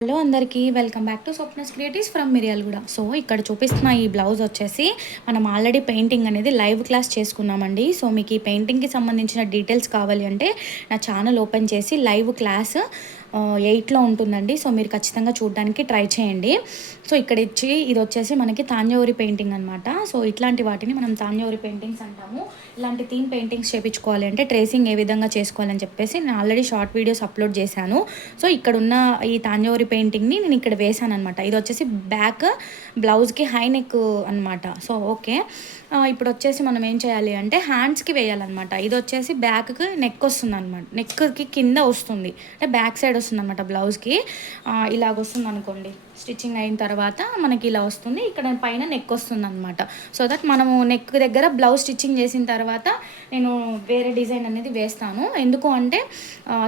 Hello అందరికీ welcome back to Swapna's creatives from మిరియల్ కూడా so ఇక్కడ చూపిస్తున్న ఈ బ్లౌజ్ వచ్చేసి మనం ఆల్రెడీ పెయింటింగ్ అనేది లైవ్ క్లాస్ చేసుకున్నామండి. సో మీకు ఈ పెయింటింగ్కి సంబంధించిన డీటెయిల్స్ కావాలి అంటే నా ఛానల్ ఓపెన్ చేసి లైవ్ క్లాస్ ఎయిట్లో ఉంటుందండి. సో మీరు ఖచ్చితంగా చూడడానికి ట్రై చేయండి. సో ఇక్కడ ఇచ్చి ఇది వచ్చేసి మనకి తాంజావూరి పెయింటింగ్ అనమాట సో ఇట్లాంటి వాటిని మనం తాంజావూరి పెయింటింగ్స్ అంటాము. ఇలాంటి థీమ్ పెయింటింగ్స్ చేయించుకోవాలి అంటే ట్రేసింగ్ ఏ విధంగా చేసుకోవాలని చెప్పేసి నేను ఆల్రెడీ షార్ట్ వీడియోస్ అప్లోడ్ చేశాను. సో ఇక్కడ ఉన్న ఈ తాంజావూరి పెయింటింగ్ని నేను ఇక్కడ వేసాను అనమాట ఇది వచ్చేసి బ్యాక్ బ్లౌజ్కి హై నెక్ అనమాట సో ఓకే. ఇప్పుడు వచ్చేసి మనం ఏం చేయాలి అంటే హ్యాండ్స్కి వేయాలన్నమాట. ఇది వచ్చేసి బ్యాక్కి నెక్ వస్తుంది అనమాట నెక్కి కింద వస్తుంది. అంటే బ్యాక్ సైడ్ వస్తుంది అనమాట బ్లౌజ్కి. ఇలాగ వస్తుంది అనుకోండి స్టిచ్చింగ్ అయిన తర్వాత మనకి ఇలా వస్తుంది. ఇక్కడ పైన నెక్ వస్తుంది అనమాట సో దట్ మనము నెక్ దగ్గర బ్లౌజ్ స్టిచ్చింగ్ చేసిన తర్వాత నేను వేరే డిజైన్ అనేది వేస్తాను. ఎందుకు అంటే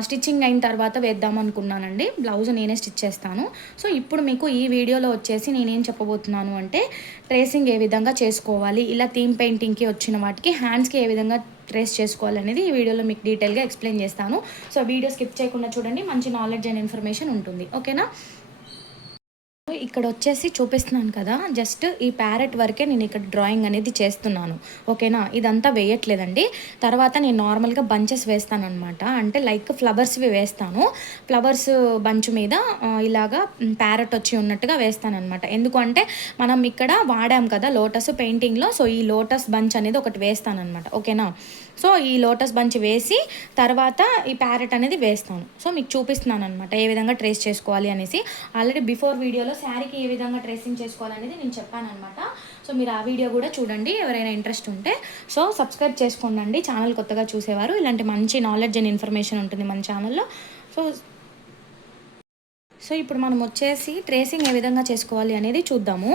స్టిచ్చింగ్ అయిన తర్వాత వేద్దాం అనుకున్నానండి బ్లౌజ్ నేనే స్టిచ్ చేస్తాను. సో ఇప్పుడు మీకు ఈ వీడియోలో వచ్చేసి నేనేం చెప్పబోతున్నాను అంటే ట్రేసింగ్ ఏ విధంగా చేసుకోవాలి ఇలా థీమ్ పెయింటింగ్కి వచ్చిన వాటికి హ్యాండ్స్కి ఏ విధంగా ట్రేస్ చేసుకోవాలనేది ఈ వీడియోలో మీకు డీటెయిల్గా ఎక్స్ప్లెయిన్ చేస్తాను. సో వీడియో స్కిప్ చేయకుండా చూడండి. మంచి నాలెడ్జ్ అండ్ ఇన్ఫర్మేషన్ ఉంటుంది. ఓకేనా ఇక్కడ వచ్చేసి చూపిస్తున్నాను కదా జస్ట్ ఈ ప్యారెట్ వరకే నేను ఇక్కడ డ్రాయింగ్ అనేది చేస్తున్నాను. ఓకేనా? ఇదంతా వేయట్లేదండి. తర్వాత నేను నార్మల్గా బంచెస్ వేస్తానమాట అంటే లైక్ ఫ్లవర్స్వి వేస్తాను. ఫ్లవర్స్ బంచ్ మీద ఇలాగా ప్యారెట్ వచ్చి ఉన్నట్టుగా వేస్తానమాట ఎందుకంటే మనం ఇక్కడ వాడాం కదా లోటస్ పెయింటింగ్లో సో ఈ లోటస్ బంచ్ అనేది ఒకటి వేస్తాను అనమాట ఓకేనా? సో ఈ లోటస్ బంచ్ వేసి తర్వాత ఈ ప్యారెట్ అనేది వేస్తాను. సో మీకు చూపిస్తున్నాను అనమాట ఏ విధంగా ట్రేస్ చేసుకోవాలి అనేసి. ఆల్రెడీ బిఫోర్ వీడియోలో శారీకి ఏ విధంగా ట్రేసింగ్ చేసుకోవాలనేది నేను చెప్పాను అనమాట సో మీరు ఆ వీడియో కూడా చూడండి ఎవరైనా ఇంట్రెస్ట్ ఉంటే. సో సబ్స్క్రైబ్ చేసుకోండి ఛానల్ కొత్తగా చూసేవారు. ఇలాంటి మంచి నాలెడ్జ్ అండ్ ఇన్ఫర్మేషన్ ఉంటుంది మన ఛానల్లో సో సో ఇప్పుడు మనం వచ్చేసి ట్రేసింగ్ ఏ విధంగా చేసుకోవాలి అనేది చూద్దాము.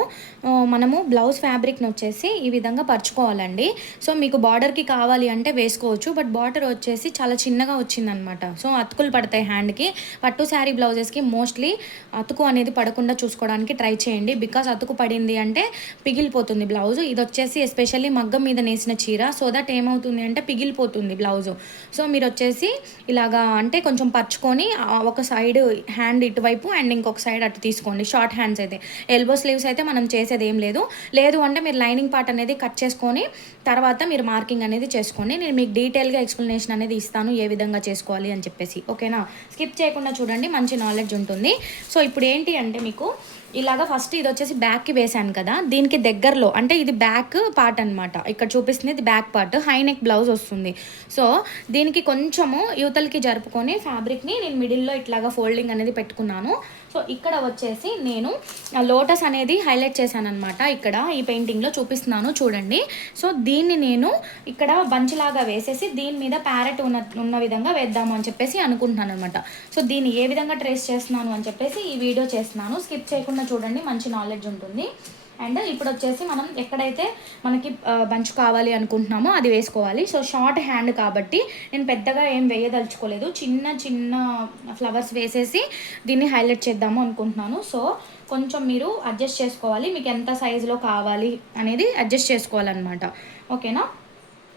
మనము బ్లౌజ్ ఫ్యాబ్రిక్ని వచ్చేసి ఈ విధంగా పరుచుకోవాలండి. సో మీకు బార్డర్కి కావాలి అంటే వేసుకోవచ్చు. బట్ బార్డర్ వచ్చేసి చాలా చిన్నగా వచ్చిందనమాట. సో అతుకులు పడతాయి హ్యాండ్కి పట్టు శారీ బ్లౌజెస్కి మోస్ట్లీ అతుకు అనేది పడకుండా చూసుకోవడానికి ట్రై చేయండి. బికాస్ అతుకు పడింది అంటే పిగిలిపోతుంది బ్లౌజ్ ఇది వచ్చేసి ఎస్పెషల్లీ మగ్గం మీద నేసిన చీర. సో దట్ ఏమవుతుంది అంటే పిగిలిపోతుంది బ్లౌజ్ సో మీరు వచ్చేసి ఇలాగా అంటే కొంచెం పరుచుకొని ఒక సైడ్ హ్యాండ్ ఇటువైపు వైపు అండ్ ఇంకొక సైడ్ అటు తీసుకోండి. షార్ట్ హ్యాండ్స్ అయితే. ఎల్బో స్లీవ్స్ అయితే మనం చేసేది ఏం లేదు. లేదు అంటే మీరు లైనింగ్ పార్ట్ అనేది కట్ చేసుకొని తర్వాత మీరు మార్కింగ్ అనేది చేసుకోండి. నేను మీకు డీటెయిల్గా ఎక్స్ప్లెనేషన్ అనేది ఇస్తాను ఏ విధంగా చేసుకోవాలి అని చెప్పేసి. ఓకేనా స్కిప్ చేయకుండా చూడండి. మంచి నాలెడ్జ్ ఉంటుంది. సో ఇప్పుడు ఏంటి అంటే మీకు ఇలాగా ఫస్ట్ ఇది వచ్చేసి బ్యాక్కి వేసాను కదా దీనికి దగ్గరలో అంటే ఇది బ్యాక్ పార్ట్ అనమాట ఇక్కడ చూపిస్తుంది ఇది back part high neck blouse వస్తుంది. సో దీనికి కొంచెము యువతలకి జరుపుకొని ఫ్యాబ్రిక్ని నేను మిడిల్లో ఇట్లాగా ఫోల్డింగ్ అనేది పెట్టుకున్నాను. సో ఇక్కడ వచ్చేసి నేను లోటస్ అనేది హైలైట్ చేశాను అనమాట ఇక్కడ ఈ పెయింటింగ్లో చూపిస్తున్నాను చూడండి. సో దీన్ని నేను ఇక్కడ బంచ్లాగా వేసేసి దీని మీద ప్యారెట్ ఉన్న ఉన్న విధంగా వేద్దాము అని చెప్పేసి అనుకుంటున్నాను అనమాట సో దీన్ని ఏ విధంగా ట్రేస్ చేస్తున్నాను అని చెప్పేసి ఈ వీడియో చేస్తున్నాను. స్కిప్ చేయకుండా చూడండి మంచి నాలెడ్జ్ ఉంటుంది. అండ్ ఇప్పుడు వచ్చేసి మనం ఎక్కడైతే మనకి బంచ్ కావాలి అనుకుంటున్నామో అది వేసుకోవాలి. సో షార్ట్ హ్యాండ్ కాబట్టి నేను పెద్దగా ఏం వేయదలుచుకోలేదు. చిన్న చిన్న ఫ్లవర్స్ వేసేసి దీన్ని హైలైట్ చేద్దాము అనుకుంటున్నాను. సో కొంచెం మీరు అడ్జస్ట్ చేసుకోవాలి. మీకు ఎంత సైజులో కావాలి అనేది అడ్జస్ట్ చేసుకోవాలన్నమాట. ఓకేనా?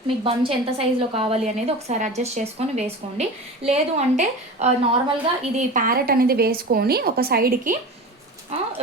మీకు బంచ్ ఎంత సైజులో కావాలి అనేది ఒకసారి అడ్జస్ట్ చేసుకొని వేసుకోండి. లేదు అంటే నార్మల్గా ఇది ప్యారెట్ అనేది వేసుకొని ఒక సైడ్కి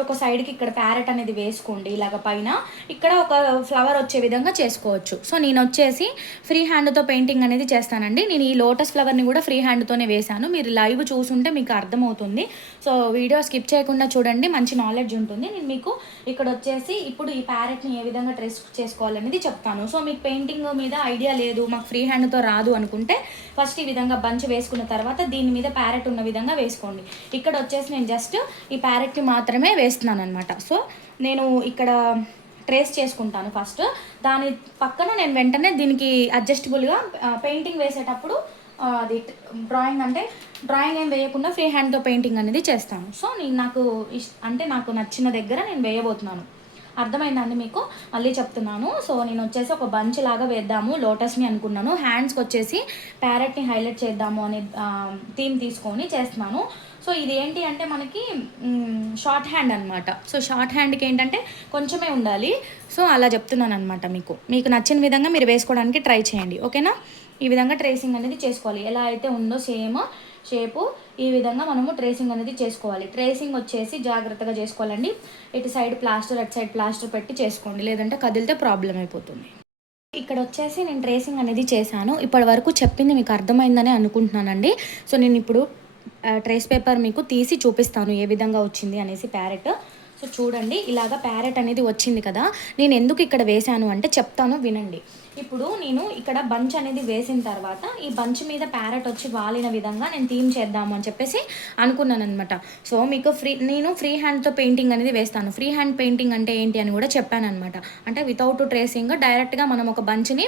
ఒక సైడ్కి ఇక్కడ ప్యారెట్ అనేది వేసుకోండి. ఇలాగ పైన ఇక్కడ ఒక ఫ్లవర్ వచ్చే విధంగా చేసుకోవచ్చు. సో నేను వచ్చేసి ఫ్రీ హ్యాండ్తో పెయింటింగ్ అనేది చేస్తానండి. నేను ఈ లోటస్ ఫ్లవర్ని కూడా ఫ్రీ హ్యాండ్తోనే వేశాను. మీరు లైవ్ చూసుంటే మీకు అర్థమవుతుంది. సో వీడియో స్కిప్ చేయకుండా చూడండి. మంచి నాలెడ్జ్ ఉంటుంది. నేను మీకు ఇక్కడ వచ్చేసి ఇప్పుడు ఈ ప్యారెట్ని ఏ విధంగా డ్రెస్ చేసుకోవాలనేది చెప్తాను. సో మీకు పెయింటింగ్ మీద ఐడియా లేదు మాకు ఫ్రీ హ్యాండ్తో రాదు అనుకుంటే ఫస్ట్ ఈ విధంగా బంచ్ వేసుకున్న తర్వాత దీని మీద ప్యారెట్ ఉన్న విధంగా వేసుకోండి. ఇక్కడ వచ్చేసి నేను జస్ట్ ఈ ప్యారెట్ని మాత్రం మాత్రమే వేస్తున్నాను అనమాట సో నేను ఇక్కడ ట్రేస్ చేసుకుంటాను ఫస్ట్. దాని పక్కన నేను వెంటనే దీనికి అడ్జస్టబుల్గా పెయింటింగ్ వేసేటప్పుడు అది డ్రాయింగ్ అంటే డ్రాయింగ్ ఏం వేయకుండా ఫ్రీ హ్యాండ్తో పెయింటింగ్ అనేది చేస్తాను. సో నేను నాకు అంటే నాకు నచ్చిన దగ్గర నేను వేయబోతున్నాను. అర్థమైందండి మీకు? మళ్ళీ చెప్తున్నాను. సో నేను వచ్చేసి ఒక బంచ్ లాగా వేద్దాము. లోటస్ని అనుకున్నాను. హ్యాండ్స్కి వచ్చేసి ప్యారెట్ని హైలైట్ చేద్దాము అనే థీమ్ తీసుకొని చేస్తున్నాను. సో ఇది ఏంటి అంటే మనకి షార్ట్ హ్యాండ్ అనమాట సో షార్ట్ హ్యాండ్కి ఏంటంటే కొంచెమే ఉండాలి. సో అలా చెప్తున్నాను అనమాట మీకు. మీకు నచ్చిన విధంగా మీరు వేసుకోవడానికి ట్రై చేయండి. ఓకేనా? ఈ విధంగా ట్రేసింగ్ అనేది చేసుకోవాలి. ఎలా అయితే ఉందో సేమ్ షేపు ఈ విధంగా మనము ట్రేసింగ్ అనేది చేసుకోవాలి. ట్రేసింగ్ వచ్చేసి జాగ్రత్తగా చేసుకోవాలండి. ఇటు సైడ్ ప్లాస్టర్ అటు సైడ్ ప్లాస్టర్ పెట్టి చేసుకోండి. లేదంటే కదిలితే ప్రాబ్లం అయిపోతుంది. ఇక్కడ వచ్చేసి నేను ట్రేసింగ్ అనేది చేశాను. ఇప్పటి వరకు చెప్పింది మీకు అర్థమైందని అనుకుంటున్నానండి. సో నేను ఇప్పుడు ట్రేస్ పేపర్ మీకు తీసి చూపిస్తాను ఏ విధంగా వచ్చింది అనేసి ప్యారెట్ సో చూడండి ఇలాగ ప్యారెట్ అనేది వచ్చింది కదా నేను ఎందుకు ఇక్కడ వేశాను అంటే చెప్తాను వినండి. ఇప్పుడు నేను ఇక్కడ బంచ్ అనేది వేసిన తర్వాత ఈ బంచ్ మీద ప్యారెట్ వచ్చి వాలిన విధంగా నేను థీమ్ చేద్దాము అని చెప్పేసి అనుకున్నాను అనమాట సో మీకు ఫ్రీ నేను ఫ్రీ హ్యాండ్తో పెయింటింగ్ అనేది వేస్తాను. ఫ్రీ హ్యాండ్ పెయింటింగ్ అంటే ఏంటి అని కూడా చెప్పాను అనమాట అంటే వితౌట్ ట్రేసింగ్ డైరెక్ట్గా మనం ఒక బంచ్ని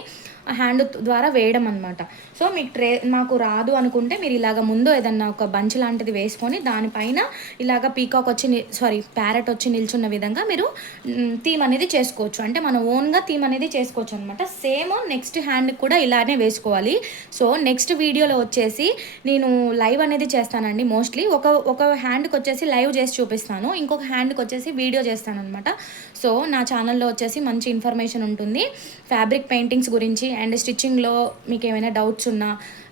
హ్యాండ్ ద్వారా వేయడం అనమాట సో మీకు ట్రే మాకు రాదు అనుకుంటే మీరు ఇలాగ ముందు ఏదన్నా ఒక బంచ్ లాంటిది వేసుకొని దానిపైన ఇలాగ పీకాక్ వచ్చి సారీ ప్యారెట్ వచ్చి నిల్చున్న విధంగా మీరు థీమ్ అనేది చేసుకోవచ్చు. అంటే మన ఓన్గా థీమ్ అనేది చేసుకోవచ్చు అనమాట సేమ్ నెక్స్ట్ హ్యాండ్ కూడా ఇలానే వేసుకోవాలి. సో నెక్స్ట్ వీడియోలో వచ్చేసి నేను లైవ్ అనేది చేస్తానండి మోస్ట్లీ ఒక ఒక హ్యాండ్కి వచ్చేసి లైవ్ చేసి చూపిస్తాను. ఇంకొక హ్యాండ్కి వచ్చేసి వీడియో చేస్తాను అనమాట సో నా ఛానల్లో వచ్చేసి మంచి ఇన్ఫర్మేషన్ ఉంటుంది. ఫ్యాబ్రిక్ పెయింటింగ్స్ గురించి అండ్ స్టిచ్చింగ్లో మీకు ఏమైనా డౌట్స్ ఉన్నా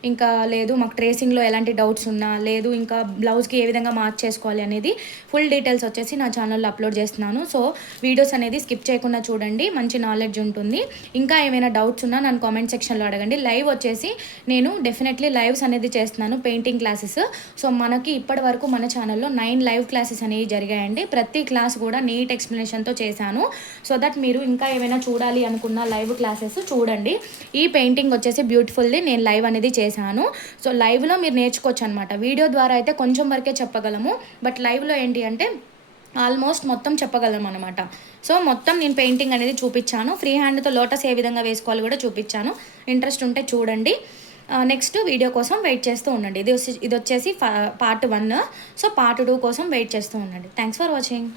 ఇంకా లేదు మాకు ట్రేసింగ్లో ఎలాంటి డౌట్స్ ఉన్నా లేదు ఇంకా బ్లౌజ్కి ఏ విధంగా మార్క్ చేసుకోవాలి అనేది ఫుల్ డీటెయిల్స్ వచ్చేసి నా ఛానల్లో అప్లోడ్ చేస్తున్నాను. సో వీడియోస్ అనేది స్కిప్ చేయకుండా చూడండి మంచి నాలెడ్జ్ ఉంటుంది. ఇంకా ఏమైనా డౌట్స్ ఉన్నా నన్ను కామెంట్ సెక్షన్లో అడగండి. లైవ్ వచ్చేసి నేను డెఫినెట్లీ లైవ్స్ అనేది చేస్తున్నాను పెయింటింగ్ క్లాసెస్. సో మనకి ఇప్పటి వరకు మన ఛానల్లో నైన్ లైవ్ క్లాసెస్ అనేవి జరిగాయండి. ప్రతి క్లాస్ కూడా నీట్ ఎక్స్ప్లెనేషన్తో చేశాను. సో దట్ మీరు ఇంకా ఏమైనా చూడాలి అనుకున్న లైవ్ క్లాసెస్ చూడండి. ఈ పెయింటింగ్ వచ్చేసి బ్యూటిఫుల్ది నేను లైవ్ అనేది చేశాను. సో లైవ్లో మీరు నేర్చుకోవచ్చు అనమాట వీడియో ద్వారా అయితే కొంచెం వరకే చెప్పగలము. బట్ లైవ్లో ఏంటి అంటే ఆల్మోస్ట్ మొత్తం చెప్పగలం అనమాట సో మొత్తం నేను పెయింటింగ్ అనేది చూపించాను. ఫ్రీ హ్యాండ్తో లోటస్ ఏ విధంగా వేసుకోవాలి కూడా చూపించాను. ఇంట్రెస్ట్ ఉంటే చూడండి. నెక్స్ట్ వీడియో కోసం వెయిట్ చేస్తూ ఉండండి. ఇది ఇది వచ్చేసి part one. So part two కోసం వెయిట్ చేస్తూ ఉండండి. Thanks for watching.